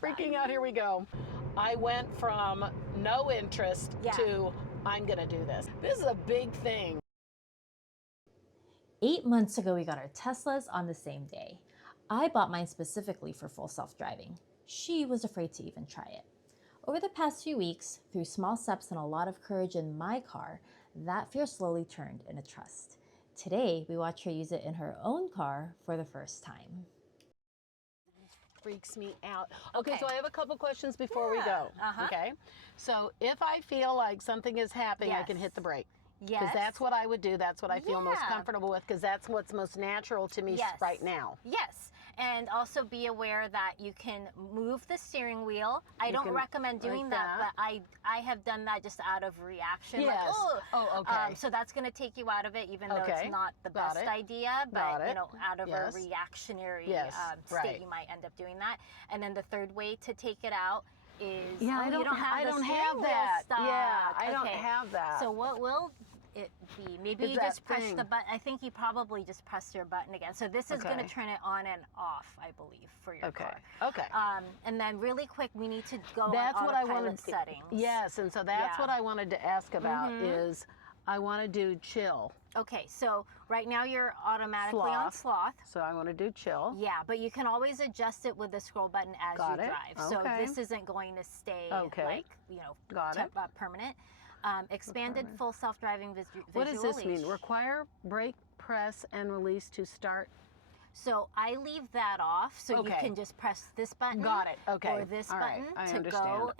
freaking out. Here we go. I went from no interest to I'm going to do this. This is a big thing. 8 months ago, we got our Teslas on the same day. I bought mine specifically for full self-driving. She was afraid to even try it. Over the past few weeks, through small steps and a lot of courage in my car, that fear slowly turned into trust. Today, we watch her use it in her own car for the first time. Freaks me out. Okay, so I have a couple questions before we go. Okay, so if I feel like something is happening, I can hit the brake. Yes. Because that's what I would do. That's what I feel most comfortable with, because that's what's most natural to me right now. Yes. And also be aware that you can move the steering wheel. I don't recommend doing that, but I have done that just out of reaction. Yes. Like, oh, okay. So that's going to take you out of it, even though it's not the best idea. But, you know, out of a reactionary state, you might end up doing that. And then the third way to take it out is, I don't have that. Yeah, I don't have that. So what will it be? Maybe you just press the button. I think you probably just pressed your button again. So this is going to turn it on and off, I believe, for your car. Okay. And then really quick, we need to go that's on what I autopilot wanted. settings. Yes, and so that's what I wanted to ask about is I want to do chill. Okay, so right now you're automatically on sloth. So I want to do chill. Yeah, but you can always adjust it with the scroll button as you drive. So this isn't going to stay like, you know, permanent. Expanded full self-driving visualization. What does this mean? Require brake press and release to start. So I leave that off, so you can just press this button. Got it. Okay. Or this button to go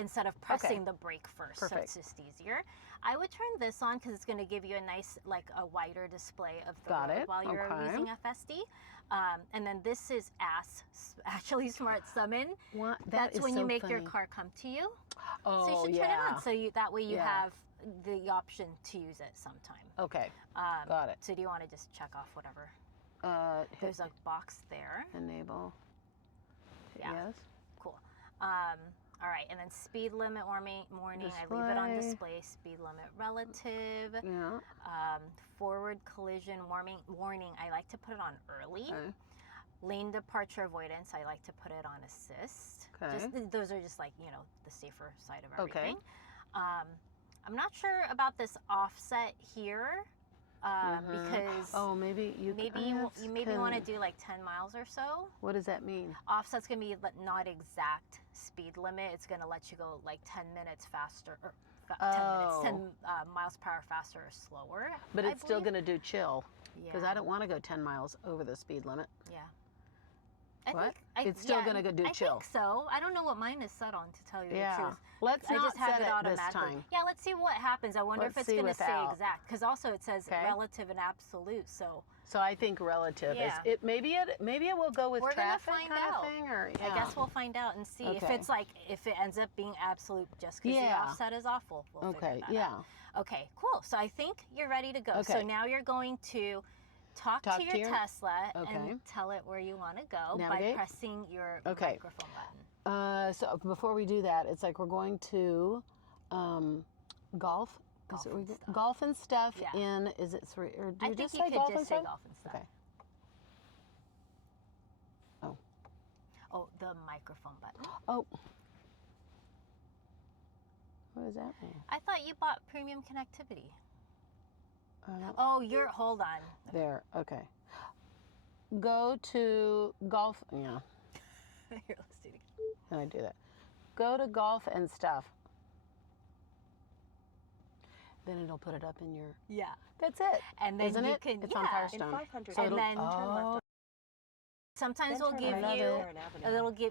instead of pressing the brake first. Perfect. So it's just easier. I would turn this on because it's going to give you a nice, like a wider display of the road while you're using FSD. And then this is actually Smart Summon. What? That's when so you make funny. your car come to you. Oh, so you should turn it on. So that way you have the option to use it sometime. Okay. Got it. So do you want to just check off whatever? There's a box there. Enable. Yes. Cool. All right, and then speed limit warning. I leave it on display. Speed limit relative. Yeah. Forward collision warning. I like to put it on early. Okay. Lane departure avoidance. I like to put it on assist. Okay. Those are just like, you know, the safer side of everything. I'm not sure about this offset here. Because maybe you want to do like 10 miles or so. What does that mean? Offset's gonna be not exact speed limit. It's gonna let you go like 10 minutes faster, or 10 miles per hour faster or slower. But it's still gonna do chill because I don't want to go 10 miles over the speed limit. Yeah. It's still gonna go do chill. I think so. I don't know what mine is set on, to tell you the truth. Let's I not just have set it automatically. this time. Yeah, let's see what happens. I wonder if it's going to say exact, because also it says relative and absolute. So I think relative is it. Maybe it will go with traffic find kind out. of thing, or I guess we'll find out and see if it's like if it ends up being absolute just because the offset is off. We'll figure that out. Okay, cool. So I think you're ready to go. So now you're going to talk to your Tesla and tell it where you want to go by pressing your microphone button. So before we do that, it's like we're going to golf and stuff in, is it 3, or do you just say golf and stuff? Golf and stuff. Okay. Oh, the microphone button. Oh. What does that mean? I thought you bought premium connectivity. Hold on. There, okay. Go to golf, Here, let's do it again. Can I do that? Go to golf and stuff. Then it'll put it up in your... Yeah. That's it. And then Isn't you it? can... It's on Firestone. So and then... Sometimes we'll give you,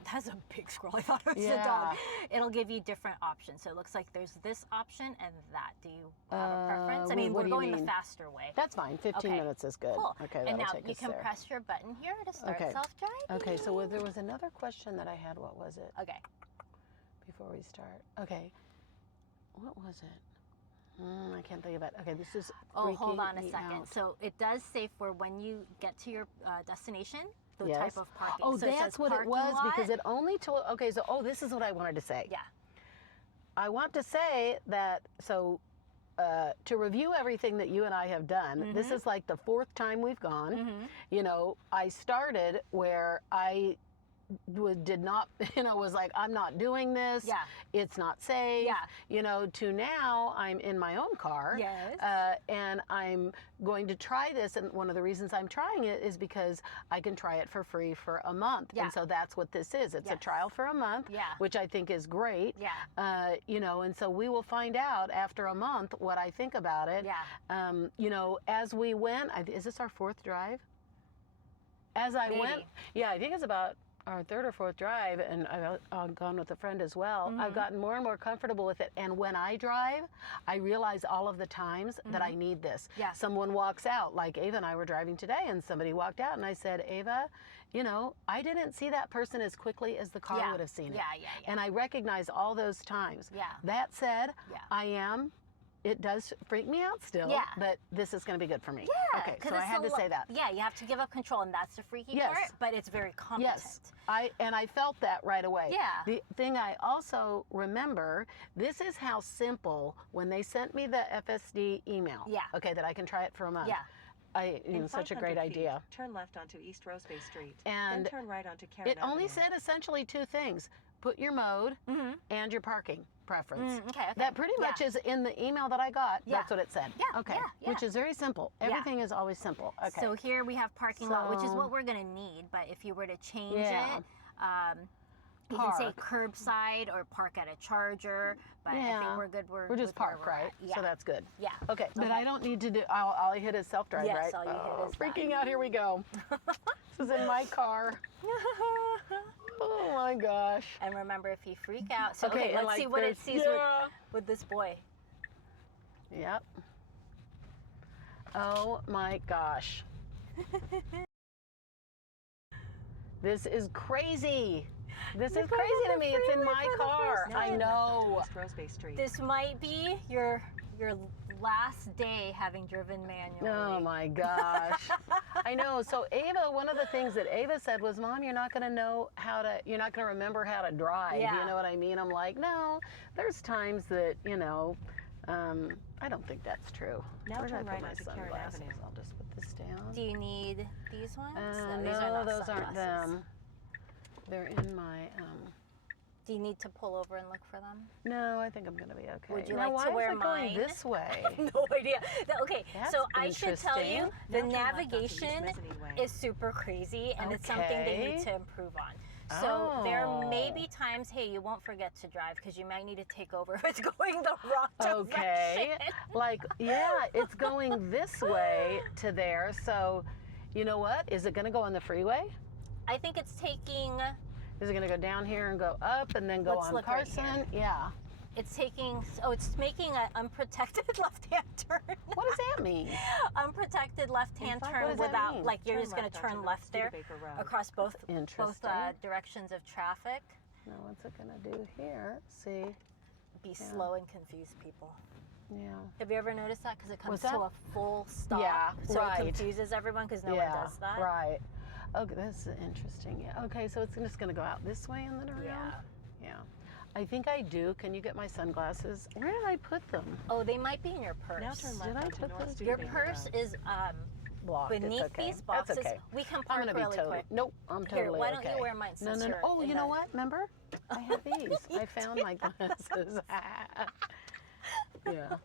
that's a big scroll, I thought it was a dog. It'll give you different options. So it looks like there's this option and that. Do you have a preference? I mean, we're going the faster way. That's fine. 15 minutes is good. Cool. Okay, and now take you us can there. press your button here to start self-driving. Okay, so there was another question that I had. What was it? Okay. Before we start. Okay. What was it? I can't think of it. Okay, this is hold on a second. So it does say for when you get to your destination, the type of parking. Oh, so that's what it was, because it only told, this is what I wanted to say. Yeah. I want to say that, to review everything that you and I have done, this is like the 4th time we've gone. You know, I started where I did not, was like, I'm not doing this. Yeah. It's not safe. Yeah. To now I'm in my own car. Yes. And I'm going to try this. And one of the reasons I'm trying it is because I can try it for free for a month. Yeah. And so that's what this is. It's a trial for a month, which I think is great. Yeah. And so we will find out after a month what I think about it. Yeah. As we went, is this our 4th drive? As I went, I think it's about our 3rd or 4th drive, and I've gone with a friend as well. I've gotten more and more comfortable with it. And when I drive, I realize all of the times that I need this. Yeah. Someone walks out, like Ava and I were driving today, and somebody walked out, and I said, Ava, I didn't see that person as quickly as the car would have seen it. Yeah. And I recognize all those times. Yeah. That said, it does freak me out still, but this is going to be good for me. Yeah. Okay, so I had to say that. Yeah, you have to give up control, and that's the freaky part, but it's very competent. Yes, I felt that right away. Yeah. The thing I also remember, this is how simple, when they sent me the FSD email, that I can try it for a month. Yeah. Such a great idea. Turn left onto East Rosebay Street, and then turn right onto Karen It only Avenue. said essentially 2 things. Put your mode and your parking preference. Okay. That pretty much is in the email that I got. Yeah. That's what it said. Yeah. Okay. Yeah. Which is very simple. Everything is always simple. Okay. So here we have parking lot, which is what we're going to need. But if you were to change it, you can say curbside or park at a charger. But I think we're good. We're just park, right? Yeah. So that's good. Yeah. Okay. But I don't need to do, all I hit is self-drive, yes, right? all you hit is freaking out. Here we go. This is in my car. Oh my gosh. And remember, if you freak out, so Okay, let's like see what it sees with this boy. Yep. Oh my gosh. This is crazy. This is crazy to me. It's in my car. I know. East Rosebay Street. This might be your last day having driven manually. Oh my gosh. I know. So Ava, one of the things that Ava said was, Mom, you're not going to remember how to drive. Yeah. You know what I mean? I'm like, no, there's times that, I don't think that's true. Now Where did I turn put right my onto Karen sunglasses? Avenue. I'll just put this down. Do you need these ones? No, these are not those sunglasses. aren't them. They're in my, Do you need to pull over and look for them? No, I think I'm going to be okay. Would you now, like to wear why is it mine? going this way? No idea. Okay, That's so I should tell you, interesting. the Now turn left onto East navigation Mezzanine Way. is super crazy, and it's something they Okay. need to improve on. So there may Oh. be times, hey, you won't forget to drive because you might need to take over if it's going the wrong Okay. direction. Like, it's going this way to there. So, you know what? Is it going to go on the freeway? I think it's taking, Is it going to go down here and go up and then go Let's on look right Carson? Yeah. it's making an unprotected left-hand turn. What does that mean? Unprotected left-hand What turn does that without, mean? like, you're Turn just going to left onto turn left there Studebaker Road. across both Interesting. directions of traffic. Now, what's it going to do here? See? Be slow and confuse people. Yeah. Have you ever noticed that? Because it comes What's that? to a full stop. Yeah, so right. it confuses everyone because no one does that. Right. Okay, that's interesting. Yeah. Okay, so it's just going to go out this way and then around? Yeah. Yeah. I think I do. Can you get my sunglasses? Where did I put them? Oh, they might be in your purse. Now turn Did left I onto put North those? Your Studebaker purse Road. is Blocked. It's beneath okay. these boxes. That's okay. We can I'm park going to be really totally. quick. Nope, I'm totally Here, why don't okay. you wear mine since No. you're Oh, in you know the- what? Remember? I have these. I found my glasses. Yeah.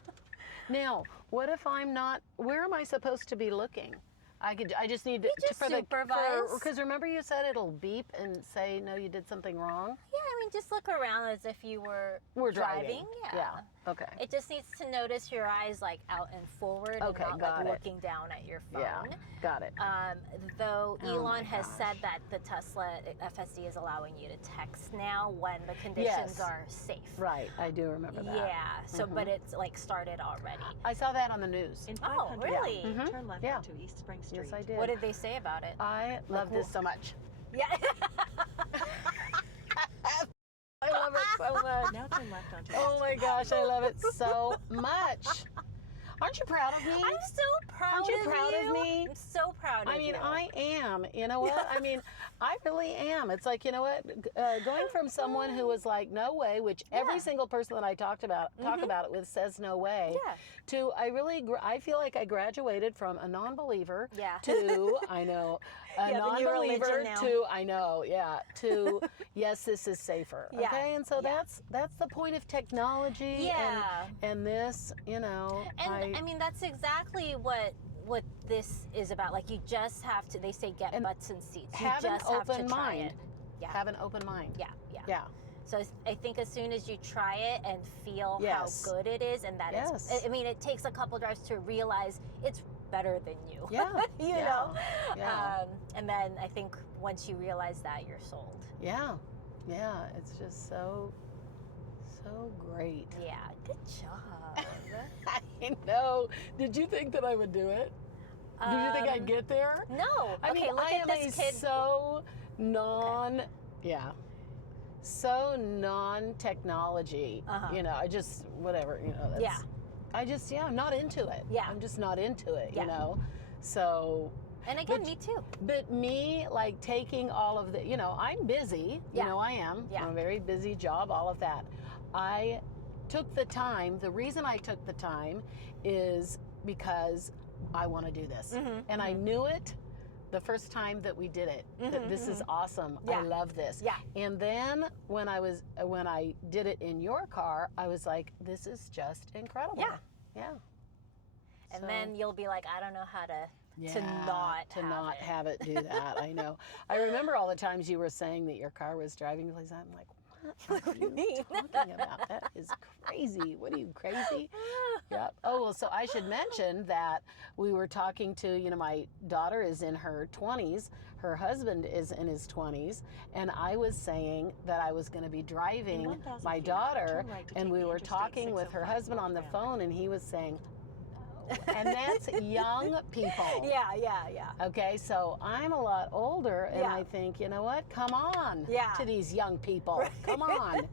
Now, what if I'm not? Where am I supposed to be looking? I just need to just supervise. because remember you said it'll beep and say no, you did something wrong. Yeah, I mean, just look around as if you were Driving. Yeah. Okay. It just needs to notice your eyes like out and forward Okay, and not got like it. looking down at your phone. Yeah. Got it. Though Oh my Elon has gosh. said that the Tesla FSD is allowing you to text now when the conditions Yes. are safe. Right. I do remember that. Yeah. So, but it's like started already. I saw that on the news. In Oh, 500 really? feet, Mhm. turn left Yeah. onto East Spring Street. Yes, I did. What did they say about it? I love this so much. Yeah. I love it so much. Now turn left onto Oh East my gosh, I love it so much. Aren't you proud of me? I'm so proud Aren't you of proud you. of me? I'm so proud of you. I mean, I am. You know what? I mean, I really am. It's like, you know what? Going from someone who was like, no way, which every single person that I talk about it with says no way, to I feel like I graduated from a non-believer to, I know, a non-believer to, to, yes, this is safer. Okay, and so that's the point of technology and this, you know. And I mean, that's exactly what this is about. Like, you just have to, they say, get butts in seats. You have just an have to open try mind. it. Yeah. Have an open mind. Yeah. So I think as soon as you try it and feel how good it is, and that it's, I mean, it takes a couple drives to realize it's better than you. Yeah. you know? Yeah. And then I think once you realize that, you're sold. Yeah. Yeah. It's just so great. Yeah. Good job. I know. Did you think that I would do it? Did you think I'd get there? No. I mean, look at this kid. So non-technology. You know, I just, whatever, you know, that's, I just, I'm not into it. Yeah. I'm just not into it, you know? So. And again, me too. But me, like, taking all of the, you know, I'm busy. You know, I am. I'm a very busy job, all of that. I took the time. The reason I took the time is because I want to do this. And I knew it the first time that we did it, that this is awesome. I love this. And then when I did it in your car, I was like, this is just incredible. And then you'll be like, I don't know how to not have it do that. I know. I remember all the times you were saying that your car was driving places. I'm like, what are you talking about? That is crazy. What are you, crazy? Yep. Oh, well, so I should mention that we were talking to, you know, my daughter is in her 20s, her husband is in his 20s, and I was saying that I was going to be driving my daughter, and we were talking with her husband on the phone, and he was saying, and that's young people. Okay, so I'm a lot older, and I think, you know what? Come on to these young people. Come on.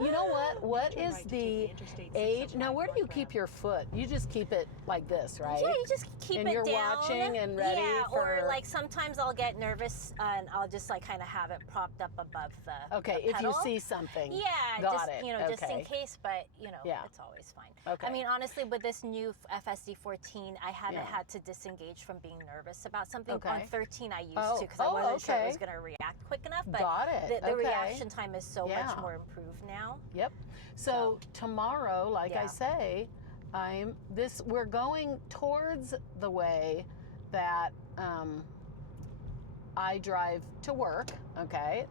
You know what? What is the age? Now, where do you keep your foot? You just keep it like this, right? Yeah, you just keep and it you're down. Watching and ready for... or like sometimes I'll get nervous and I'll just like kind of have it propped up above the Okay, the if you pedal. see something. Yeah, Got just, it. you know, just in case, but, you know, it's always fine. Okay. I mean, honestly, with this new FSD 14, I haven't had to disengage from being nervous about something. On 13, I used to because I wasn't sure it was going to react quick enough. But Got it. The reaction time is so much more improved now. Yep. So tomorrow, like I say, we're going towards the way that I drive to work. Okay,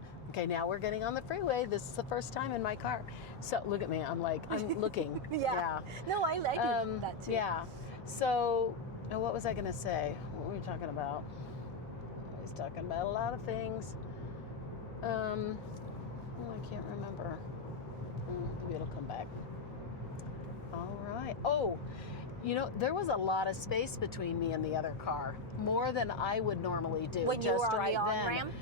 now we're getting on the freeway. This is the first time in my car. So look at me, I'm looking. No, I do that too. Yeah. So what was I gonna say? What were we talking about? I was talking about a lot of things. I can't remember. Maybe it'll come back. All right. Oh, you know, there was a lot of space between me and the other car, more than I would normally do. When you just were on right the then. on-ramp?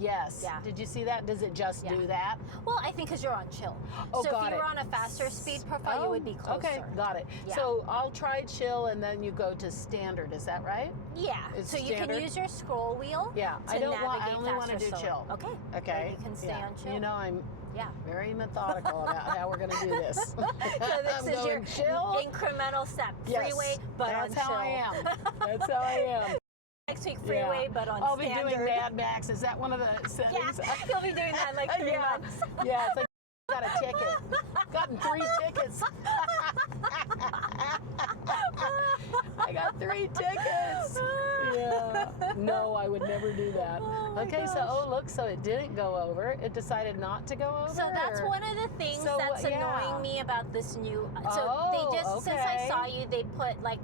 Yes. Yeah. Did you see that? Does it just do that? Well, I think because you're on chill. Oh, so got if you it. were on a faster speed profile, you would be closer. Okay, got it. Yeah. So I'll try chill, and then you go to standard. Is that right? Yeah. It's so you standard? can use your scroll wheel. Yeah. To I don't navigate want. I only want to do faster, chill. Okay. Okay. Then you can stay on chill. You know, I'm very methodical about how we're going to do this. So this is your chill. incremental step. Yes. Freeway, but That's on chill. how I am. That's how I am. Next week, freeway, but on I'll standard. be doing Mad Max. Is that one of the settings? Yeah, you'll be doing that in like 3 months. Yeah, it's like, got a ticket. Gotten 3 tickets. I got 3 tickets. Yeah. No, I would never do that. Okay, so look, so it didn't go over. It decided not to go over. So that's one of the things that's annoying me about this new. So they just since I saw you, they put like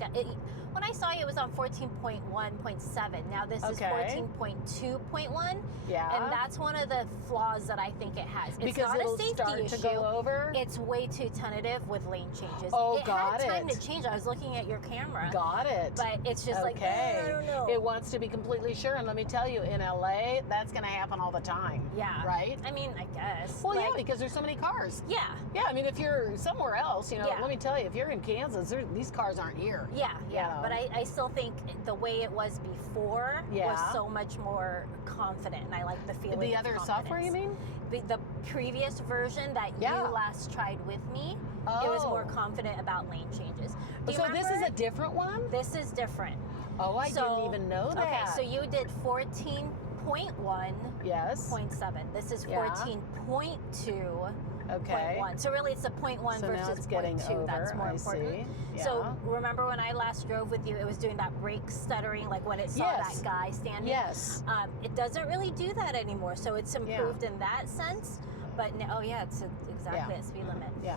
when I saw you, it was on 14.1.7. Now this is 14.2.1. Yeah. And that's one of the flaws that I think it has. It's because not it'll a safety start issue. To go over. It's way too tentative with lane changes. Oh, it got had time to change. I was looking at your camera. Got it. But it's just like, I don't know. It wants to be completely sure. And let me tell you, in LA, that's going to happen all the time. Yeah. Right? I mean, I guess. Well, yeah, because there's so many cars. Yeah. Yeah, I mean, if you're somewhere else, you know, let me tell you, if you're in Kansas, these cars aren't here. Yeah, yeah. You know? But I still think the way it was before before was Yeah. so much more confident, and I like the feeling. The of other confidence. software, you mean? The previous version that Yeah. you last tried with me, it was more confident about lane changes. Do you So this is remember? a different one? This is different. Oh, I didn't even know that. Okay, so you did 14.1. Yes. 0.7. This is Yeah. 14.2. Okay. 0.1. So really it's a 0.1 So now versus it's getting 0.2. That's over, more I important. see. Yeah. So remember when I last drove with you, it was doing that brake stuttering, like when it saw Yes. that guy standing? Yes. It doesn't really do that anymore. So it's improved in that sense. But now, oh yeah, it's exactly at speed limit. Yeah.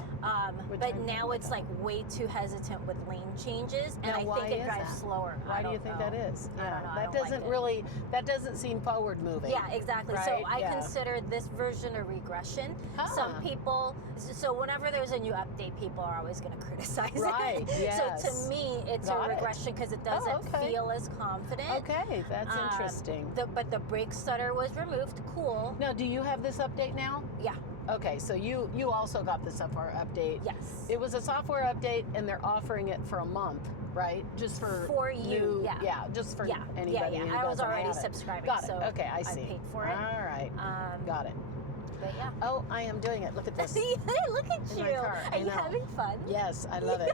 Which But I'm now fine with it's that. like way too hesitant with lane changes, and Now, I why think it is drives that? slower. Why I do you don't think know. that is? I don't know. I That don't like doesn't it. really, that doesn't seem forward moving. Yeah, exactly. So Right? I Yeah. consider this version a regression. Huh. Some people, so whenever there's a new update, people are always going to criticize Right, it. yes. So to me, it's Got a it. regression because it doesn't okay. feel as confident. Okay, that's interesting. But the brake stutter was removed. Cool. Now, do you have this update now? Yeah. Okay, so you also got the software update. Yes. It was a software update, and they're offering it for a month, right? Just for you, new, yeah. just for Yeah, anybody who I was doesn't already have it. subscribing, Got it. so Okay, I see. paid for it. All right. Got it. But yeah. Oh, I am doing it. Look at this. Look at In you. my car. I Are you know. having fun? Yes, I love it.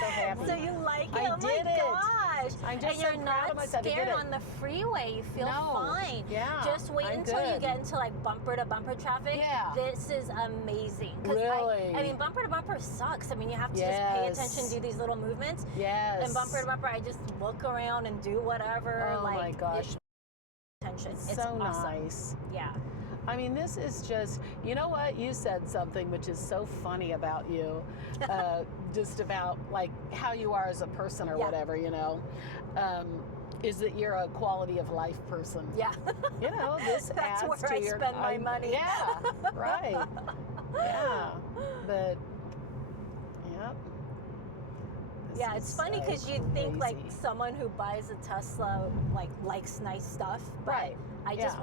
So happy. So you like it? I Oh did my it. gosh. I'm just and so you're proud not of myself. I did scared it. on the freeway. You feel No. fine. Yeah, Just wait I'm until you good. get into like bumper to bumper traffic. Yeah. This is amazing. Really? I mean, bumper to bumper sucks. I mean, you have to just pay attention, do these little movements. Yes. And bumper to bumper, I just look around and do whatever. Oh like, my gosh. Attention. It's So awesome. nice. Yeah. I mean, this is just, you know what? You said something which is so funny about you, just about like how you are as a person or Yeah. whatever, you know, is that you're a quality of life person. Yeah. You know, this That's adds where to I your spend my money. Yeah, right. Yeah, but yep. This Yeah, is it's funny so because you'd think like crazy. someone who buys a Tesla like likes nice stuff, but Right. I just Yeah.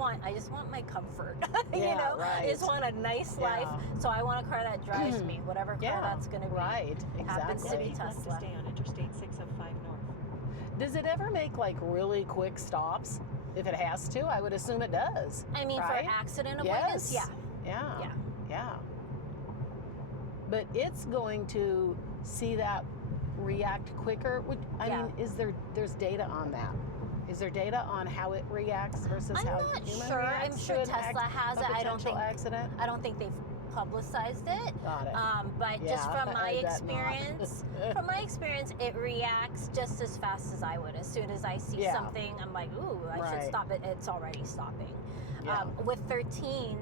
want my comfort. you Yeah, know, I just right. want a nice life. Yeah. So I want a car that drives me, whatever car Yeah, that's going to be. right, Happens to be exactly. Keep left to Tesla. stay on Interstate 605 North. Does it ever make like really quick stops? If it has to, I would assume it does. I mean, right? for accident avoidance, Yes. yeah. Yeah. Yeah. Yeah. But it's going to see that react quicker. I Yeah. mean, there's data on that? Is there data on how it reacts versus I'm how not human sure. reacts I'm sure to an Tesla has a it. I don't potential think accident? I don't think they've publicized it. Got it. But just Yeah, from my I bet not. experience, it reacts just as fast as I would. As soon as I see Yeah. something, I'm like, ooh, I should Right. stop it. It's already stopping. Yeah. With 13,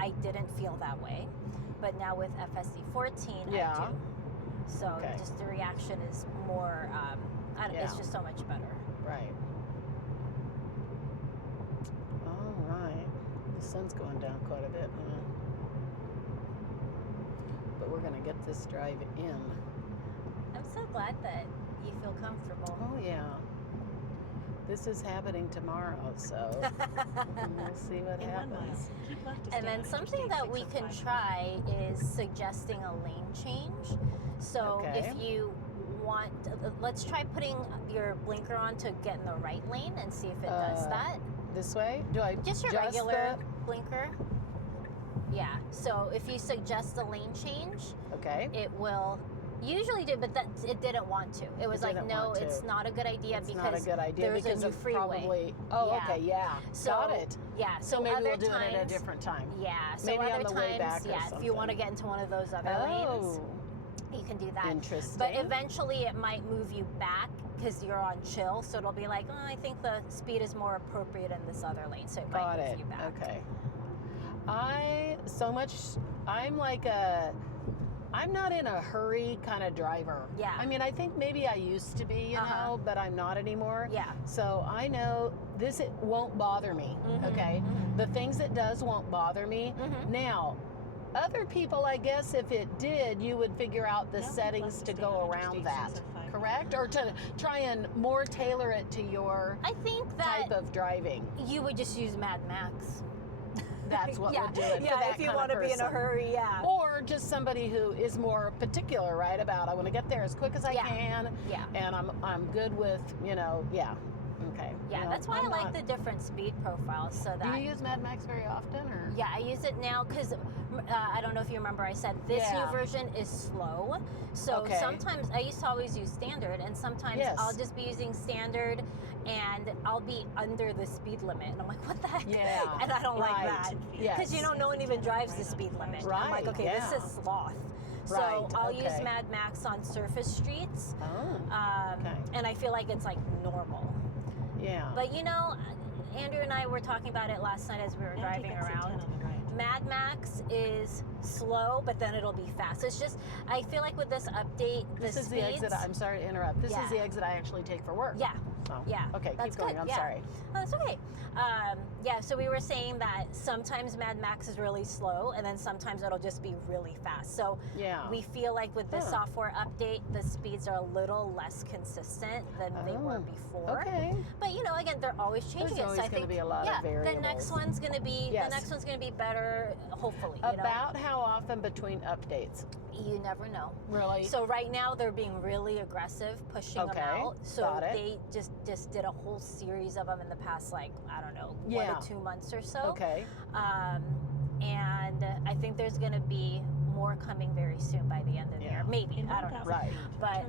I didn't feel that way, but now with FSD 14, Yeah. I do. So Okay. just the reaction is more. It's Yeah. just so much better. Right. All right. The sun's going down quite a bit, huh? But we're going to get this drive in. I'm so glad that you feel comfortable. Oh, yeah. This is happening tomorrow, so we'll see what In 1 mile, happens. keep left to stay And then on something Interstate that we can 605 try is suggesting a lane change. So Okay. if you want, let's try putting your blinker on to get in the right lane and see if it does that. This way? Do I Just your regular blinker. Yeah. So if you suggest a lane change, Okay. it will usually do, but it didn't want to. It was like, didn't no, want to. it's not a good idea It's because not a good idea there's because a new of freeway. probably. Oh, Yeah. okay, yeah. So, Got it. Yeah. So So maybe other we'll do times, it at a different time. Yeah. So Maybe other on the times, way back or yeah, if you want to something. get into one of those other lanes, Oh, you can do that. interesting. But eventually it might move you back because you're on chill. So it'll be like, oh, I think the speed is more appropriate in this other lane. So it Got might move it. you back. Okay. I'm not in a hurry kind of driver. Yeah. I mean, I think maybe I used to be, you Uh-huh. know, but I'm not anymore. Yeah. So I know it won't bother me. Mhm, Okay. mhm. The things it does won't bother me. Mhm. Now, other people, I guess, if it did, you would figure out the Now keep settings left to to go stay on around Interstate that. 605. Correct? Or to try and more tailor it to your I think that type of driving. you would just use Mad Max. That's what yeah. would do it Yeah, for that if you kind want of to be in a person. hurry, yeah. Or just somebody who is more particular, right? About I want to get there as quick as I Yeah. can, Yeah. and I'm good with, you know, yeah. Okay. Yeah, Well, that's why I'm I like not- the different speed profiles. So that Do you use Mad Max very often, or? yeah, I use it now because I don't know if you remember I said this Yeah. new version is slow. So Okay. sometimes I used to always use standard, and sometimes Yes. I'll just be using standard and I'll be under the speed limit. And I'm like, what the heck? Yeah. And I don't like Right. that. Yes. Because, no one even drives the speed limit. And I'm like, Right, okay, yeah. this is sloth. So Right, I'll use okay. Mad Max on surface streets. Oh. Okay. And I feel like it's like normal. Yeah. But Andrew and I were talking about it last night as we were driving around. Mad Max is slow, but then it'll be fast. So it's just, I feel like with this update, This is the speeds, exit. I'm sorry to interrupt. This Yeah. is the exit I actually take for work. Yeah. So, Yeah. Okay, That's keep going. good. I'm Yeah. sorry. Oh, that's okay. Yeah, so we were saying that sometimes Mad Max is really slow, and then sometimes it'll just be really fast. So Yeah. we feel like with this Huh. software update, the speeds are a little less consistent than they were Oh, before. Okay. But again, they're always changing There's it. So I always gonna think be a lot of the next variables. one's gonna be Yes. the next one's gonna be better, hopefully. About how often between updates? You never know. Really? So right now they're being really aggressive, pushing Okay, them out. So got it. they just did a whole series of them in the past, like, I don't know, Yeah. 1 to 2 months or so. Okay. And I think there's going to be more coming very soon by the end of the year. Maybe, I don't know. Right. But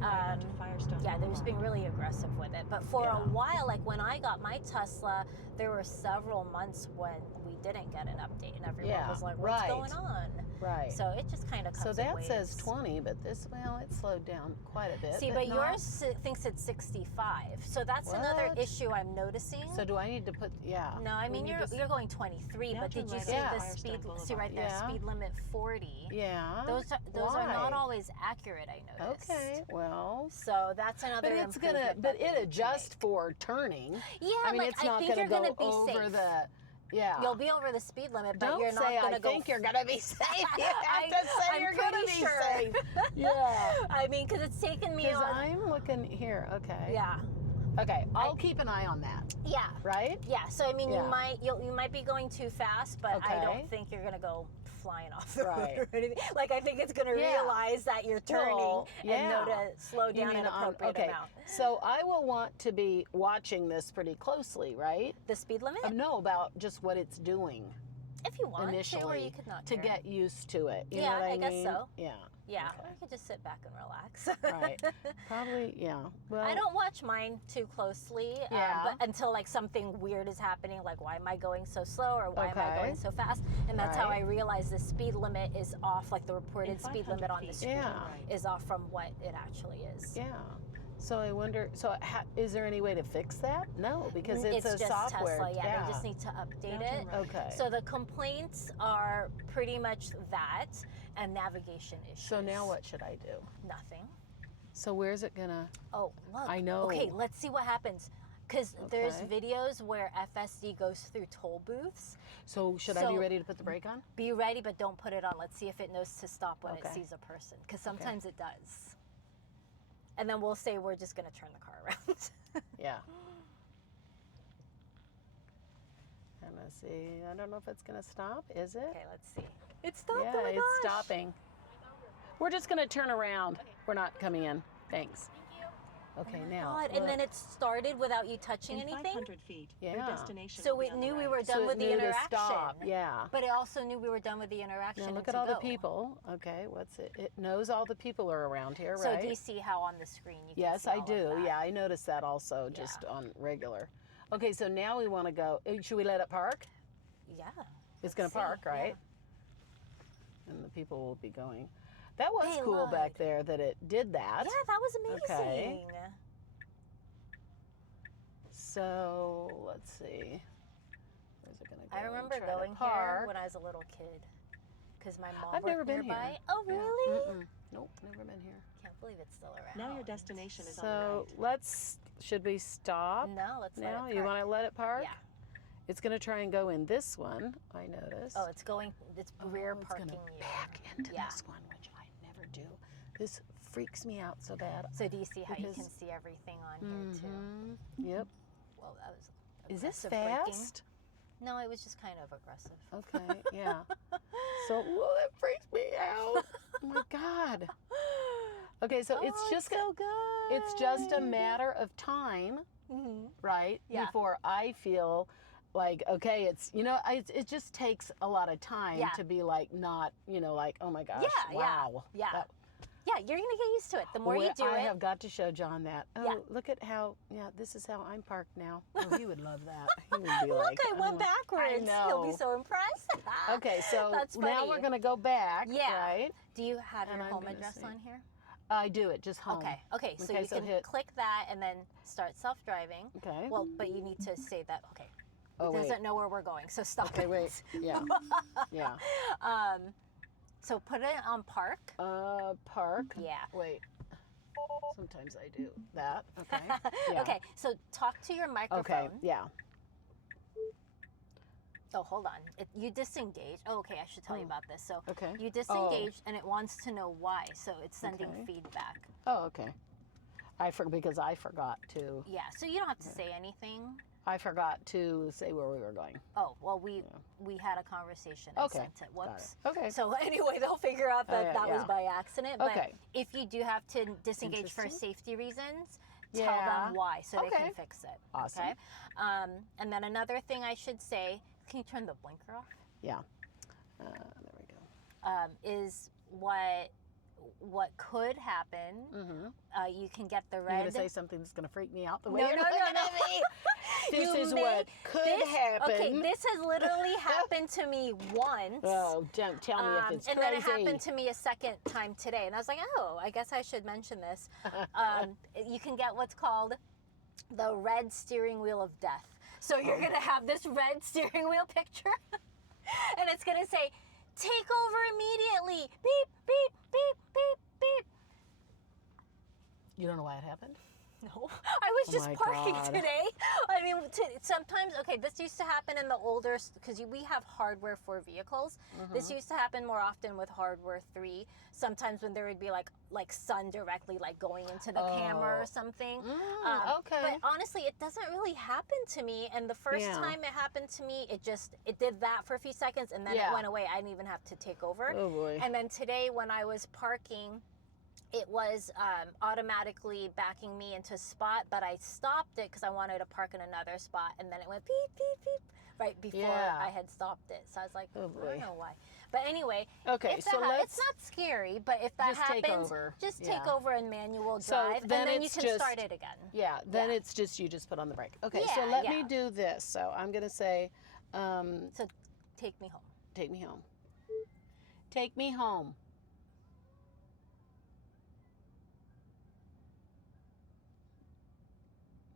yeah, they're just being really aggressive with it. But for a while, like when I got my Tesla, there were several months when we didn't get an update, and everyone was like, "What's going on?" Right. So it just kind of comes. So in that waves. says 20, but this, well, it slowed down quite a bit. See, but not- yours thinks it's 65. So that's another What? issue I'm noticing. So do I need to put? Yeah. No, I We mean need you're to- you're going 23, Now but did turn you right see on the Firestone speed? Boulevard. See right there, Yeah. speed limit 40. Yeah. Those are Why? not always accurate. I noticed. Okay. Well. So that's another. But it's gonna. improvement But that they it need to adjusts make. for turning. Yeah, I mean, like it's I not think gonna you're go gonna be over safe. the. Yeah. You'll be over the speed limit, but Don't you're not say gonna I go. think you're gonna be safe. You have to say I'm you're gonna pretty be sure. safe. Yeah. I mean, because it's taken me Because on. I'm looking here. Okay. Yeah. Okay. I'll keep an eye on that. Yeah. Right. Yeah. So I mean, Yeah. you might be going too fast, but I Okay. don't think you're gonna go flying off the Right. road or anything. Like I think it's gonna Yeah. realize that you're turning Well, and know yeah. to slow You down mean an appropriate okay. amount. So I will want to be watching this pretty closely, right? The speed limit, Know about just what it's doing if you want initially to, or you could not to care. get used to it. You Yeah, know what I guess mean? so. Yeah. Yeah, Okay. or you could just sit back and relax. Right. Probably. Yeah. Well. I don't watch mine too closely, Yeah. but until like something weird is happening, like why am I going so slow or why am I Okay. going so fast? And that's how I Right. realize the speed limit is off, like the reported In speed 500 limit on the feet, screen Yeah. is off from what it actually is. Yeah. So I wonder. So is there any way to fix that? No, because it's a just software. Tesla, yeah, they just need to update Now turn it. right. Okay. So the complaints are pretty much that and navigation issues. So now what should I do? Nothing. So where's it gonna? Oh, look. I know. Okay, let's see what happens. Because there's Okay. videos where FSD goes through toll booths. So should I be So- ready to put the brake on? Be ready, but don't put it on. Let's see if it knows to stop when Okay. it sees a person. Because sometimes it does. And then we'll say we're just going to turn the car around. Yeah. And let's see. I don't know if it's gonna stop. Is it? Okay, let's see. It stopped. Yeah, oh my it's gosh. stopping. We're just gonna turn around. We're not coming in. Thanks. Okay, now. God, and then it started without you touching In anything? 500 feet, your Yeah. destination So will be it on the knew we right. were done So with it the knew to interaction. stop. Yeah. But it also knew we were done with the interaction. Now look and at all to the go. people. Okay, what's it? It knows all the people are around here, So right? do you see how on the screen you can Yes, see I all of do. that? Yeah, I noticed that also just on regular. Okay, so now we want to go. Should we let it park? Yeah. It's going to see, park, yeah. right? And the people will be going. That was Hey, cool back look. there that it did that. Yeah, that was amazing. Okay. So let's see. Where's it going to go? I and remember try to going here park. when I was a little kid. Because my mom I've worked never been nearby. here. Oh, Yeah. really? Mm-mm. Nope, never been here. Can't believe it's still around. Now your destination is on the So right. let's. Should we stop? No, let's let Now it you park. want to let it park? Yeah. It's going to try and go in this one. I noticed. Oh, it's rear it's parking gonna you. back into Yeah. this one, which I never do. This freaks me out so bad. So do you see how you Because- can see everything on here too? Mhm. Yep. Well, that was Is this aggressive braking. fast? No, it was just kind of aggressive. Okay. Yeah. So well, it freaks me out. Oh my God. Okay, so it's just so good. it's just a matter of time, Mhm. right? Yeah. Before I feel like, okay, it's, it just takes a lot of time to be like, not, like, oh my gosh, wow. Yeah. Yeah, you're going to get used to it. The more you do I it. have got to show John that. Oh, look at how, this is how I'm parked now. Oh, he would love that. He would be Look, like, I went backwards. I know. He'll be so impressed. Okay, so That's now funny. we're going to go back, Yeah. right? Do you have And your I'm home gonna address see. on here? I do it, just home. Okay, so Okay, you so can hit- click that and then start self-driving. Okay. Well, but you need to say that, okay. Oh, It wait. doesn't know where we're going, so stop Okay, it. wait. Yeah. Yeah. So put it on park. Park. Yeah. Wait. Sometimes I do that. Okay. Yeah. Okay, so talk to your microphone. Okay. Yeah. Oh, hold on. You disengage. Oh, okay, I should tell you about this. So Okay. you disengage and it wants to know why. So it's sending Okay. feedback. Oh, okay. Because I forgot to. Yeah, so you don't have to say anything. I forgot to say where we were going. Oh, well, we had a conversation and Okay. sent it. Whoops. Got it. Okay. So anyway, they'll figure out that that was yeah. by accident. But Okay. if you do have to disengage for Interesting. safety reasons, tell Yeah. them why so they Okay. can fix it. Awesome. Okay. And then another thing I should say, can you turn the blinker off? Yeah. There we go. Is what could happen. Mm-hmm. You can get the You're red. going to say something that's going to freak me out the way No, you're no, looking no, no. at me. This You is may- what could happen. Okay, this has literally happened to me once. Oh, don't tell me if it's and crazy. then it happened to me a second time today. And I was like, oh, I guess I should mention this. You can get what's called the red steering wheel of death. So you're going to have this red steering wheel picture. And it's going to say, take over immediately. Beep, beep, beep, beep, beep. You don't know why it happened? No, I was just my parking God. today. I mean, sometimes, okay, this used to happen in the older, because we have hardware for vehicles. This used to happen more often with hardware 3. Sometimes when there would be like sun directly like going into the camera or something. Okay. But honestly, it doesn't really happen to me. And the first time it happened to me, it did that for a few seconds and then it went away. I didn't even have to take over. Oh boy. And then today when I was parking, it was automatically backing me into a spot, but I stopped it because I wanted to park in another spot, and then it went beep, beep, beep, right before I had stopped it. So I was like, I don't know why. But anyway, Okay, if so that it's not scary, but if that just take happens, over. just Yeah. take over and manual So drive, and then you it's can just- start it again. Yeah, then Yeah. it's just you just put on the brake. Okay, so Yeah, let yeah. me do this. So I'm going to say, So take me home. take me home. Take me home.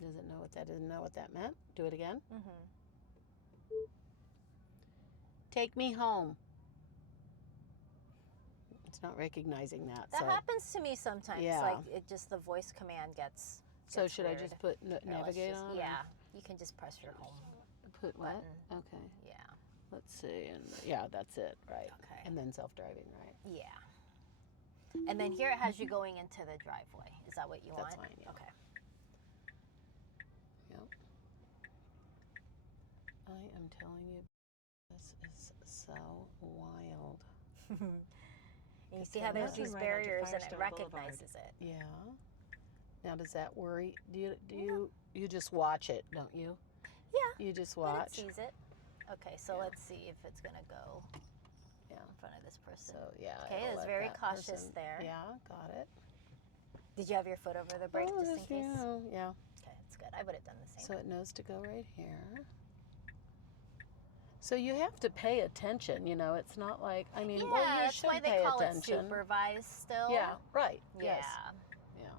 Does it know what that didn't know what that meant? Do it again. Take me home. It's not recognizing that. That so happens to me sometimes. Yeah. Like the voice command gets. so gets should I weird. just put No, let's navigate just- on? or Yeah, you can just press your home. Put what? button. Okay. Yeah. Let's see. And yeah, that's it. Right. Okay. And then self-driving. Right. Yeah. And then here it has you going into the driveway. Is that what you That's want? fine, yeah. Okay. Yep. I am telling you, this is so wild. And you see how there's Turn these right onto barriers and it Firestone Boulevard. recognizes it. Yeah. Now, does that worry? You just watch it, don't you? Yeah. You just But watch. it sees it. Okay, so Yeah. let's see if it's gonna go Yeah. in front of this person. So yeah. Okay, it'll it was let very that cautious person- there. Yeah, got it. Did you have your foot over the brake Oh, just in this- case? Yeah. Okay, that's good. I would have done the same. So it knows to go right here. So you have to pay attention, it's not like, I mean, yeah, well, you that's should why they pay call attention. it supervised still. Yeah, right. Yeah. Yes. Yeah.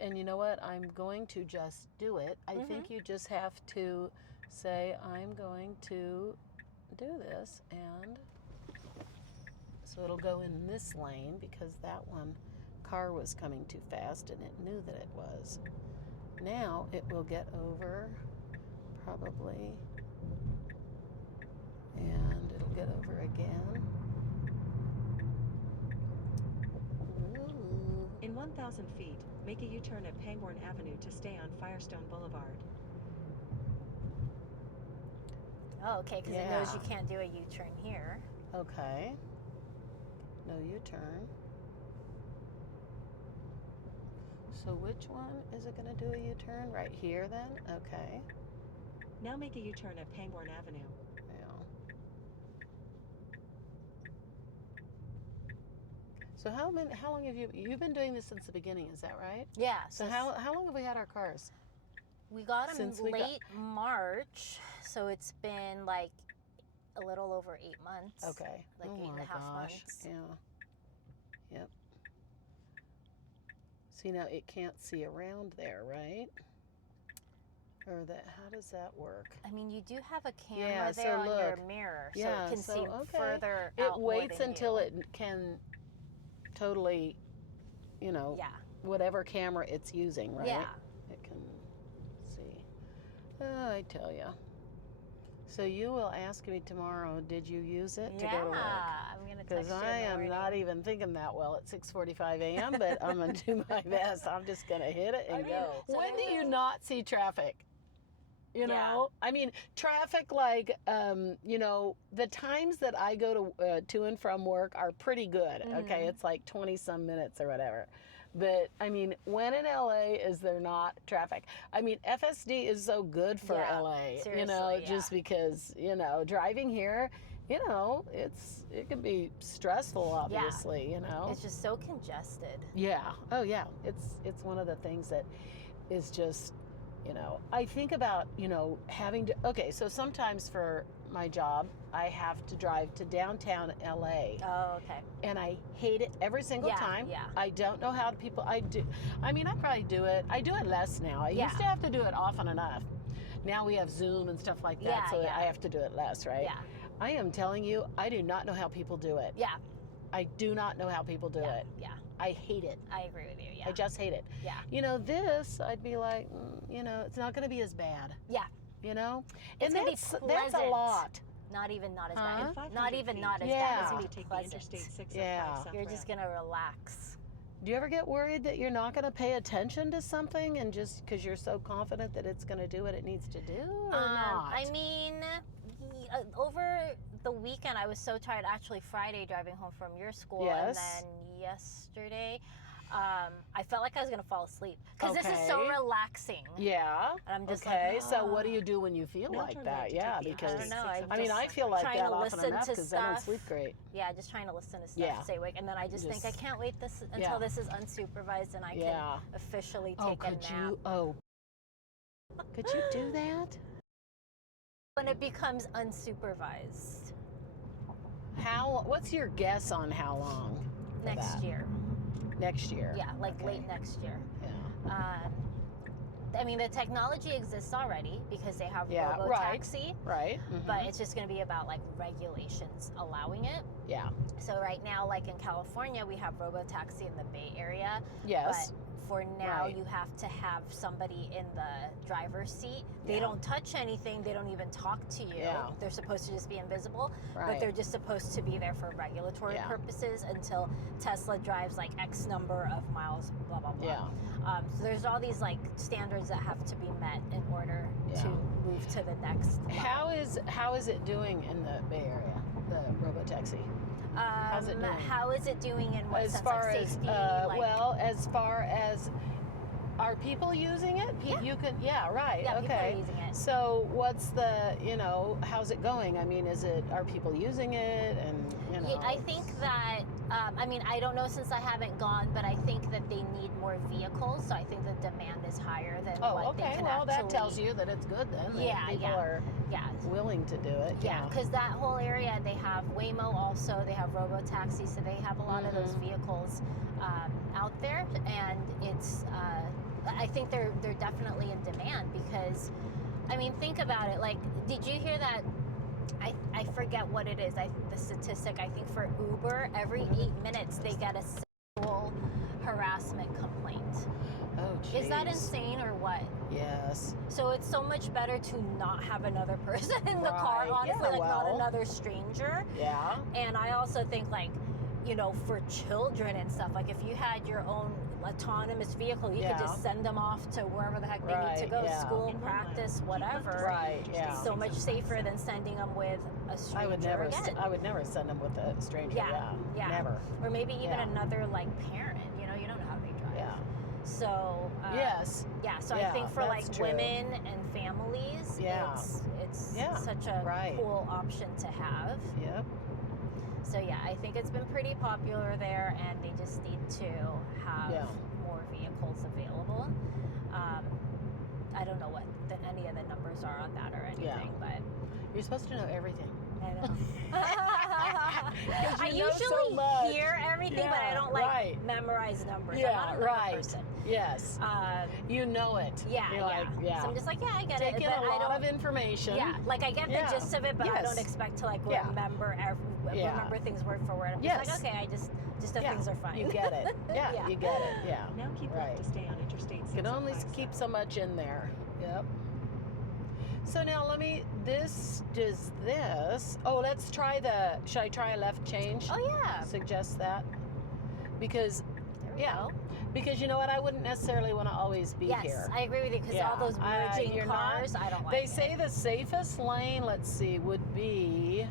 And you know what? I'm going to just do it. I think you just have to say, I'm going to do this, and so it'll go in this lane because that one car was coming too fast and it knew that it was. Now it will get over probably, and it'll get over again. Ooh. In 1,000 feet, make a U-turn at Pangbourne Avenue to stay on Firestone Boulevard. Oh, okay, because it knows you can't do a U-turn here. Okay. No U-turn. So which one is it going to do a U-turn? Right here then? Okay. Now make a U-turn at Pangbourne Avenue. Yeah. So how long have you've been doing this since the beginning, is that right? Yeah. So how long have we had our cars? We got them late March, so it's been like a little over 8 months. Okay. Like 8.5 months. Yeah. Yep. See, now it can't see around there, right? Or how does that work? I mean, you do have a camera there on your mirror, so it can see further out. It waits until it can totally, whatever camera it's using, right? Yeah. It can see. Oh, I tell you. So you will ask me tomorrow, did you use it to go to work? I'm going to text you. Because I am not even thinking that well at 6:45 a.m., but I'm going to do my best. I'm just going to hit it and go. So when do you not see traffic? You know? I mean, traffic the times that I go to and from work are pretty good, okay? It's like 20-some minutes or whatever. But, I mean, when in LA is there not traffic? I mean, FSD is so good for LA, just because, driving here, it can be stressful, obviously, It's just so congested. Yeah. Oh, yeah. It's one of the things that is just, I think about, having to, okay, so sometimes for my job, I have to drive to downtown LA. Oh, okay. And I hate it every single time. Yeah. I don't know how I probably do it. I do it less now. I used to have to do it often enough. Now we have Zoom and stuff like that, so I have to do it less, right? Yeah. I am telling you, I do not know how people do it. Yeah. I do not know how people do it. Yeah. I hate it. I agree with you, yeah. I just hate it. Yeah. This, I'd be like, it's not going to be as bad. Yeah. And It's going to be pleasant. That's a lot. Not as bad. Not as bad. It's going to be Take pleasant. the Interstate 605 South You're just going to relax. Do you ever get worried that you're not going to pay attention to something and just because you're so confident that it's going to do what it needs to do or not? I mean, over the weekend, I was so tired. Actually, Friday driving home from your school, and then yesterday, I felt like I was going to fall asleep because this is so relaxing. Yeah. And I'm just like, so what do you do when you feel like that? Yeah, because I don't know. I feel like that often enough because I don't sleep great. Yeah, just trying to listen to stuff to stay awake, and then I just think I can't wait until this is unsupervised and I can officially take a nap. Could you do that? When it becomes unsupervised. What's your guess on how long? Next year. Next year? Yeah, late next year. Yeah. I mean, the technology exists already because they have robo-taxi. Right. But it's just going to be about regulations allowing it. Yeah. So right now, in California, we have robo-taxi in the Bay Area. Yes. But for now, you have to have somebody in the driver's seat. They don't touch anything. They don't even talk to you. Yeah. They're supposed to just be invisible. Right. But they're just supposed to be there for regulatory purposes until Tesla drives X number of miles, blah, blah, blah. Yeah. So there's all these standards that have to be met in order to move to the next level. How is it doing in the Bay Area, the robotaxi? How's it doing? How is it doing in what sense? Safety? As far as are people using it? You can, right. Yeah, okay. people are using it. So what's the, how's it going? I mean, are people using it? And, I think that, I don't know since I haven't gone, but I think that they need more vehicles. So I think the demand is higher than what they can that tells you that it's good then. People are willing to do it. Yeah, because that whole area, they have Waymo also, they have robo-taxi, so they have a lot of those vehicles out there. And it's, I think they're definitely in demand because, think about it. Did you hear that? I forget what it is. The statistic, I think for Uber, every 8 minutes they get a sexual harassment complaint. Oh, geez. Is that insane or what? Yes. So it's so much better to not have another person in the car, honestly, not another stranger. Yeah. And I also think for children and stuff, if you had your own autonomous vehicle. You could just send them off to wherever the heck they need to go, school, In 1 practice, mile, whatever. Right, yeah. It's so much safer than sending them with a stranger I would never. again. I would never send them with a stranger. Yeah. Never. Or maybe even another like parent. You know, you don't know how they drive. Yeah. So Yes. Yeah. So Yeah, I think for like that's true. women and families, it's such a cool option to have. Yep. So yeah, I think it's been pretty popular there, and they just need to have more vehicles available. I don't know what any of the numbers are on that or anything, but You're supposed to know everything. I know. I you know so usually much. hear everything, but I don't like memorize numbers. Yeah, I'm not a number person. Yes. You know it. Yeah, You're like, So I'm just like, I get Take it. in But a lot I don't, of information. Yeah, like I get the gist of it, but I don't expect to like remember remember things word for word. I'm just like, okay, I just the things are fine. You get it. Yeah, you get it. Yeah. Now keep left to stay on Interstate 605 You can only keep so much in there. Yep. So now this. Oh, let's try should I try a left change? Oh yeah. Suggest that. Because, because you know what, I wouldn't necessarily want to always be here. Yes, I agree with you, because all those merging cars, I don't like They it. say the safest lane, let's see, would be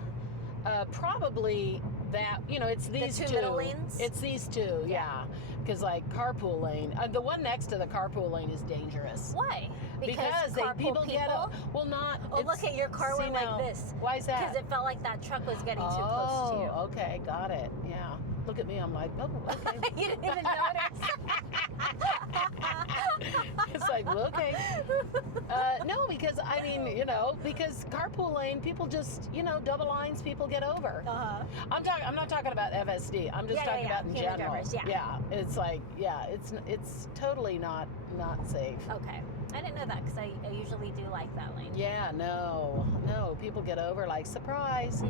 probably that, it's these two middle lanes? It's these two, yeah. Because like carpool lane, the one next to the carpool lane is dangerous. Why? Because people get not. Oh, look at your car went like this. Why is that? Because it felt like that truck was getting too close to you. Oh, okay, got it. Yeah. Look at me, I'm like, oh, okay. You didn't even notice. It's like, well, okay. No, because because carpool lane, people just, double lines, people get over. I'm not talking about FSD. I'm just talking about in human general. drivers, It's like, it's totally not safe. Okay. I didn't know that, because I usually do like that lane. Yeah, no, people get over like, surprise.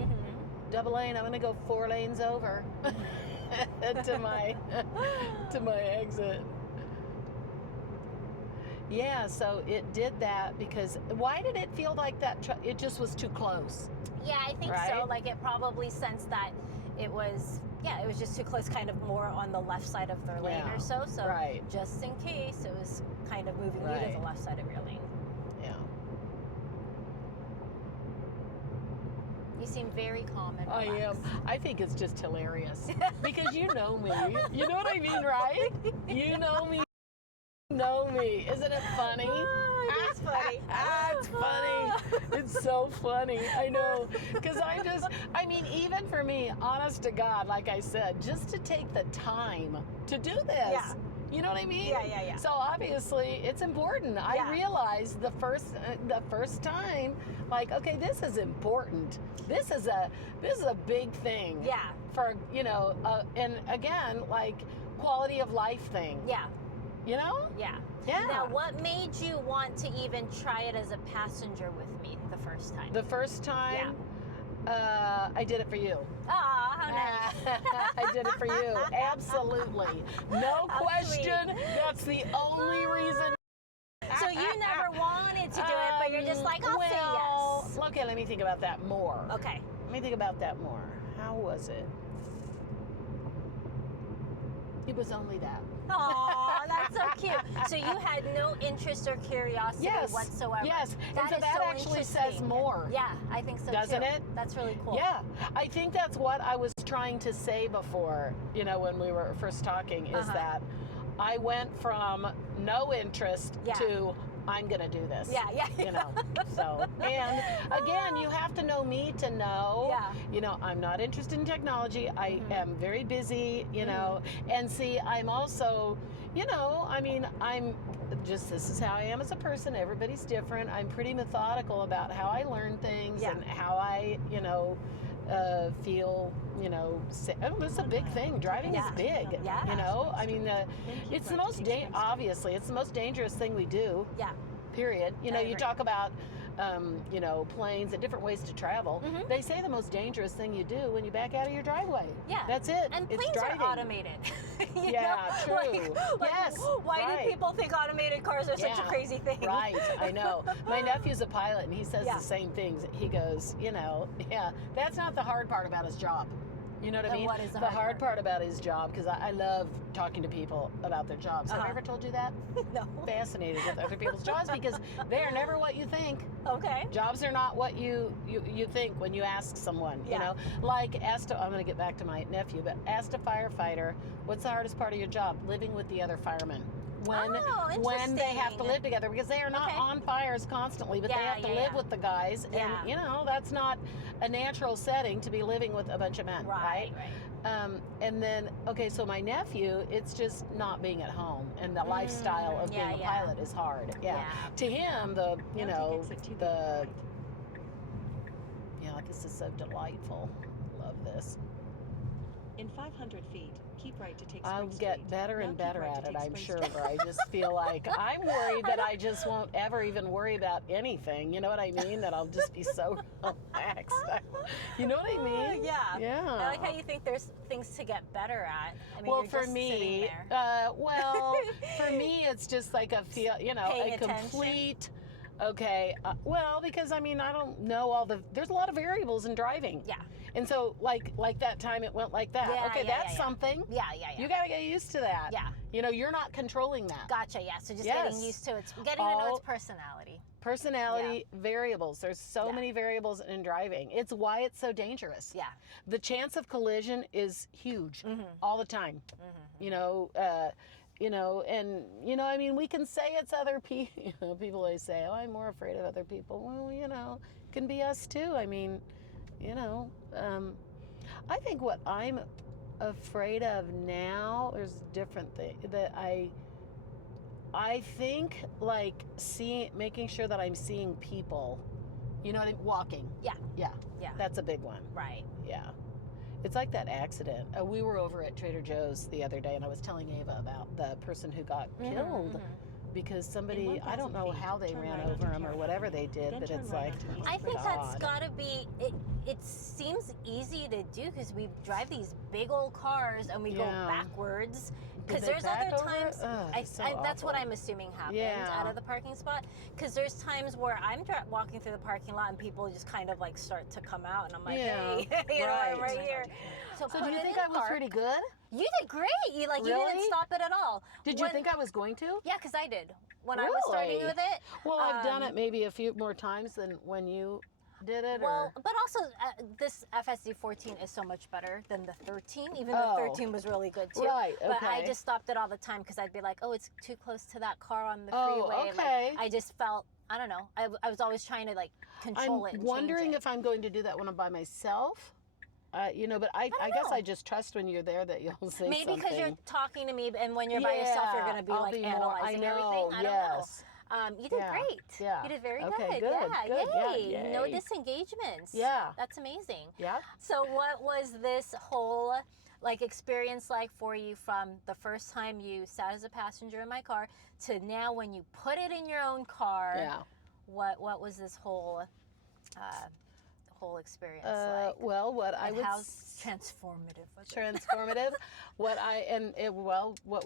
Double lane, I'm gonna go 4 lanes over to my exit. Yeah, so it did that because why did it feel like that it just was too close? Yeah, I think so. Like it probably sensed that it was just too close, kind of more on the left side of their lane or so. So just in case, it was kind of moving you to the left side of your lane. Yeah. You seem very calm and relaxed. I am. I think it's just hilarious because you know me. You know what I mean, right? You know me. Know me. Isn't it funny? It's funny. It's funny. It's so funny. I know. Because even for me, honest to God, like I said, just to take the time to do this. Yeah. You know what I mean? Yeah. So obviously, it's important. I realized the first time, like, okay, this is important. This is a big thing. Yeah. For and again, like quality of life thing. Yeah. You know? Yeah. Yeah. Now, what made you want to even try it as a passenger with me the first time? The first time? Yeah. I did it for you. Aw, how nice. I did it for you. Absolutely. No question. Sweet. That's the only reason. So you never wanted to do it, but you're just like, I'll say yes. Okay, let me think about that more. Okay. Let me think about that more. How was it? It was only that. Oh, that's so cute. So you had no interest or curiosity whatsoever. Yes, that actually says more. Yeah, I think so Doesn't too. it? That's really cool. Yeah, I think that's what I was trying to say before, when we were first talking, is that I went from no interest to I'm going to do this. Yeah. So, and again, you have to know me to know, I'm not interested in technology. I am very busy, and see, I'm also, I'm just, this is how I am as a person. Everybody's different. I'm pretty methodical about how I learn things and how I, feel, this is a big thing. Driving is big, I mean, it's the most, obviously, it's the most dangerous thing we do. Yeah. Period. You talk about, planes and different ways to travel. They say the most dangerous thing you do when you back out of your driveway. Yeah. That's it. And it's planes driving. are automated. True. Yes. Why do people think automated cars are such a crazy thing? Right. I know. My nephew's a pilot, and he says the same things. He goes, that's not the hard part about his job. You know what I And mean? what is the the hard hard part about his job, because I love talking to people about their jobs. Have I ever told you that? No. Fascinated with other people's jobs because they are never what you think. Okay. Jobs are not what you think when you ask someone, you know? Like, I'm going to get back to my nephew, but asked a firefighter, what's the hardest part of your job? Living with the other firemen. When they have to live together, because they are not on fires constantly, but they have to live with the guys, and you know, that's not a natural setting to be living with a bunch of men, right? And then, okay, so my nephew, it's just not being at home, and the lifestyle of being a pilot is hard. To him, this is so delightful. Love this. In 500 feet, keep right to take Spring I'll Street. get better and Now keep better right to at it, take I'm Spring sure, Street. but I just feel like I'm worried that I just won't ever even worry about anything. You know what I mean? That I'll just be so relaxed. You know what I mean? Yeah. I like how you think there's things to get better at. I mean, Well, you're for just me, sitting there. for me, it's just like Paying a attention. complete. Okay, because I mean, I don't know there's a lot of variables in driving. Yeah. And so, like that time it went like that. Yeah, okay, that's something. Yeah. You got to get used to that. Yeah. You know, you're not controlling that. Gotcha, yeah. So just getting used to it. Getting to know its personality. Personality variables. There's so many variables in driving. It's why it's so dangerous. Yeah. The chance of collision is huge all the time. You know, I mean, we can say it's other people. You know, people always say, "Oh, I'm more afraid of other people." Well, you know, it can be us too. I mean, you know, I think what I'm afraid of now, there's different things that I think, like making sure that I'm seeing people. You know what I mean? Walking. Yeah. That's a big one. Right. Yeah. It's like that accident. We were over at Trader Joe's the other day, and I was telling Ava about the person who got killed because somebody, I don't know how they ran over him or whatever they did, but it's like, I think that's God. got to be, it seems easy to do because we drive these big old cars and we go backwards. Because Did they there's back other over? times, Ugh, that's what awful. I'm assuming happens Yeah. out of the parking spot. Because there's times where I'm walking through the parking lot and people just kind of like start to come out, and I'm like, hey, you know, I'm right here. So do you think I was pretty good? You did great. You you Really? didn't stop it at all. Did you think I was going to? Yeah, because I did when I was starting with it. Well, I've done it maybe a few more times than when you did it. Well, but also this FSD 14 is so much better than the 13, even though 13 was really good too. Right, But I okay. just stopped it all the time because I'd be like, oh, it's too close to that car on the Oh, freeway. okay. Like, I just felt, I don't know, I was always trying to like control it I'm and wondering change it. if I'm going to do that when I'm by myself. You know, but I guess know. I just trust when you're there that you'll say Maybe something. because you're talking to me, and when you're by yourself, you're going to be I'll like be more- analyzing I know, everything. I don't know. You did Yeah, great. yeah. You did very Okay, good. good, Yeah, good, yeah, yay. No yay. disengagements. Yeah. That's amazing. Yeah. So what was this whole like experience like for you from the first time you sat as a passenger in my car to now when you put it in your own car? Yeah. What was this whole experience like? Well, what I And would how transformative was it? transformative. What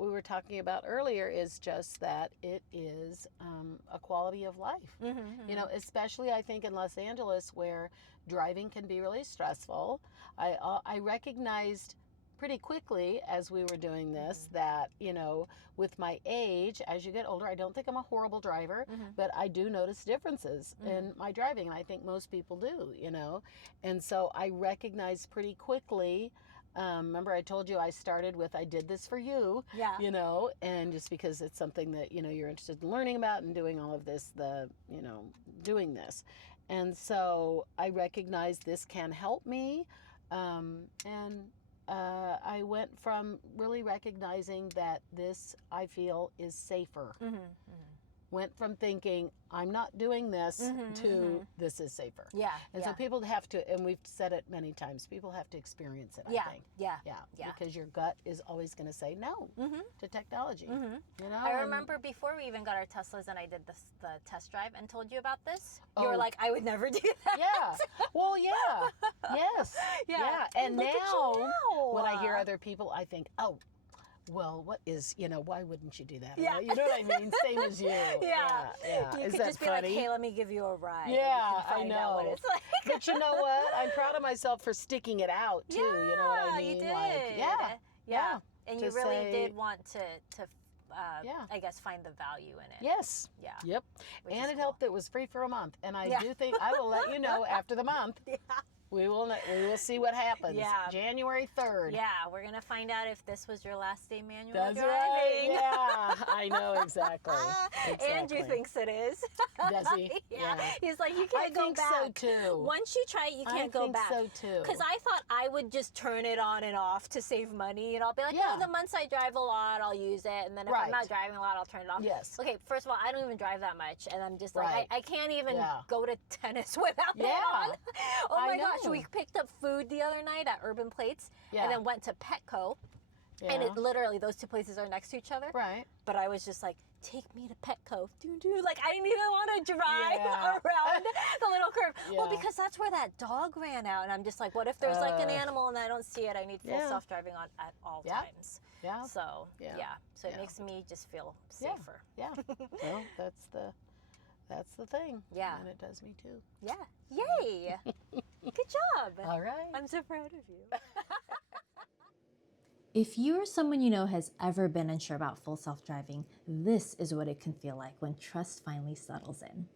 we were talking about earlier is just that it is a quality of life. You know, especially I think in Los Angeles where driving can be really stressful. I recognized pretty quickly as we were doing this that, you know, with my age, as you get older, I don't think I'm a horrible driver, but I do notice differences in my driving, and I think most people do, you know. And so I recognized pretty quickly, remember I told you I started with, I did this for you, you know, and just because it's something that, you know, you're interested in learning about and doing all of this, doing this. And so I recognized this can help me, I went from really recognizing that this, I feel, is safer. Went from thinking, I'm not doing this, to this is safer. Yeah. And so people have to, and we've said it many times, people have to experience it, I think. Yeah. Because your gut is always going to say no to technology. You know? I remember before we even got our Teslas and I did the test drive and told you about this, you Oh. were like, I would never do that. Yeah. Well, yeah. Yes. Yeah. And Look at you now, now. when I hear other people, I think, oh, well, what is, why wouldn't you do that? Yeah. You know what I mean? Same as you. Yeah. You Is could that just funny? be like, hey, let me give you a ride. and Yeah, you can find out what I know. it's like. But you know what? I'm proud of myself for sticking it out too. You know what I mean? You did. Like, Yeah. And you to really say- did want to Yeah. I guess, find the value in it. Yes. Yeah. Yep. Which And is it cool. helped that it was free for a month. And I Yeah. do think I will let you know after the month. Yeah. We will see what happens. Yeah. January 3rd. Yeah, we're gonna find out if this was your last day manual That's driving. right. Yeah, I know exactly. Andrew thinks it is. Does he? Yeah. He's like, you can't I go think back. so too. Once you try it, you can't go back. I think so too. Because I thought I would just turn it on and off to save money, and I'll be like, Yeah. oh, the months I drive a lot, I'll use it, and then if I'm Right. not driving a lot, I'll turn it off. Yes. Okay, first of all, I don't even drive that much, and I'm just like, Right. I can't even Yeah. go to tennis without it Yeah. on. Oh I my gosh, know. we picked up food the other night at Urban Plates, Yeah. and then went to Petco. Yeah. And it literally, those two places are next to each other. Right. But I was just like, take me to Petco. Like, I didn't even want to drive Yeah. around the little curve. Well, Yeah. because that's where that dog ran out. And I'm just like, what if there's like an animal and I don't see it? I need full Yeah. self-driving on at all Yeah. times. Yeah. So, Yeah. So it Yeah. makes me just feel Yeah. safer. Yeah. Well, that's the thing. Yeah. And it does me too. Yeah. Yay. Good job. All right. I'm so proud of you. If you or someone you know has ever been unsure about full self-driving, this is what it can feel like when trust finally settles in.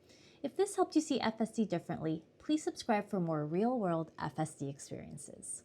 If this helped you see FSD differently, please subscribe for more real-world FSD experiences.